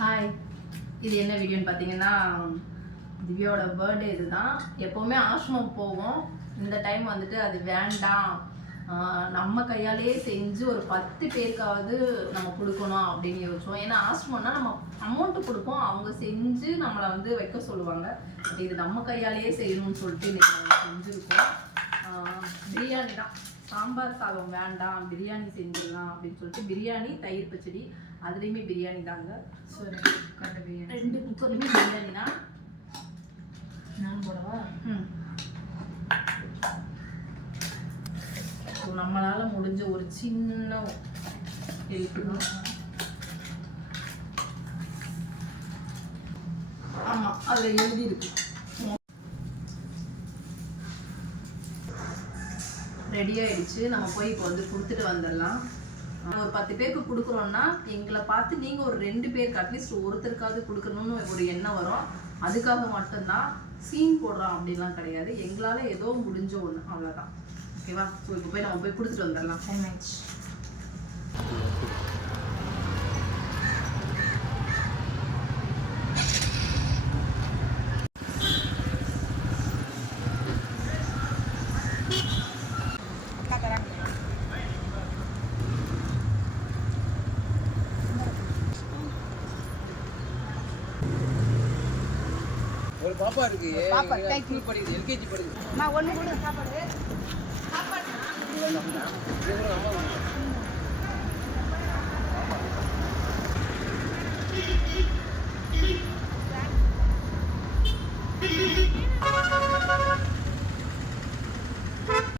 Hi, இது என்ன வீடியோன்னு பார்த்தீங்கன்னா திவ்யாவோட பர்த்டே. இதுதான். எப்போவுமே ஆசிரமம் போவோம். இந்த டைம் வந்துட்டு அது வேண்டாம், நம்ம கையாலேயே செஞ்சு ஒரு 10 பேருக்காவது நம்ம கொடுக்கணும் அப்படின்னு யோசிச்சோம். ஏன்னா ஆசிரமம்னா நம்ம அமௌண்ட்டு கொடுப்போம், அவங்க செஞ்சு நம்மளை வந்து வைக்க சொல்லுவாங்க. இது நம்ம கையாலேயே செய்யணும்னு சொல்லிட்டு இன்றைக்கி நாங்கள் செஞ்சுருக்கோம். பிரியாணி தான், சாம்பார் சாதம் வேண்டாம், பிரியாணி செஞ்சிடலாம் அப்படின்னு சொல்லிட்டு பிரியாணி, தயிர் பச்சடி, அதுலேயுமே பிரியாணி தாங்க. ஸோ பிரியாணி 2 குக்கர்லையுமே பிரியாணி தான். நான் போடவா? ஸோ நம்மளால் முடிஞ்ச ஒரு சின்ன ஹெல்ப் தான். ஆமாம், அதில் எழுதியிருக்கு. ரெடி ஆயிடுச்சு. நம்ம போய் இப்போ வந்து கொடுத்துட்டு வந்துடலாம். ஒரு 10 பேருக்கு கொடுக்குறோன்னா எங்களை பார்த்து நீங்கள் ஒரு 2 பேருக்கு அட்லீஸ்ட் ஒருத்தருக்காவது கொடுக்கணும்னு ஒரு எண்ணம் வரும். அதுக்காக மட்டும்தான். சீன் போடுறோம் அப்படின்லாம் கிடையாது. எங்களால் ஏதோ முடிஞ்ச ஒன்று, அவ்வளோதான். ஓகேவா? ஸோ இப்போ போய் நம்ம போய் கொடுத்துட்டு வந்துடலாம். ஒரு பாப்பா இருக்கு, பாப்பா ஸ்கூல் படிக்குது, எல்கேஜி படிக்குது. நான் ஒண்ணு கூட சாப்பாடு அம்மா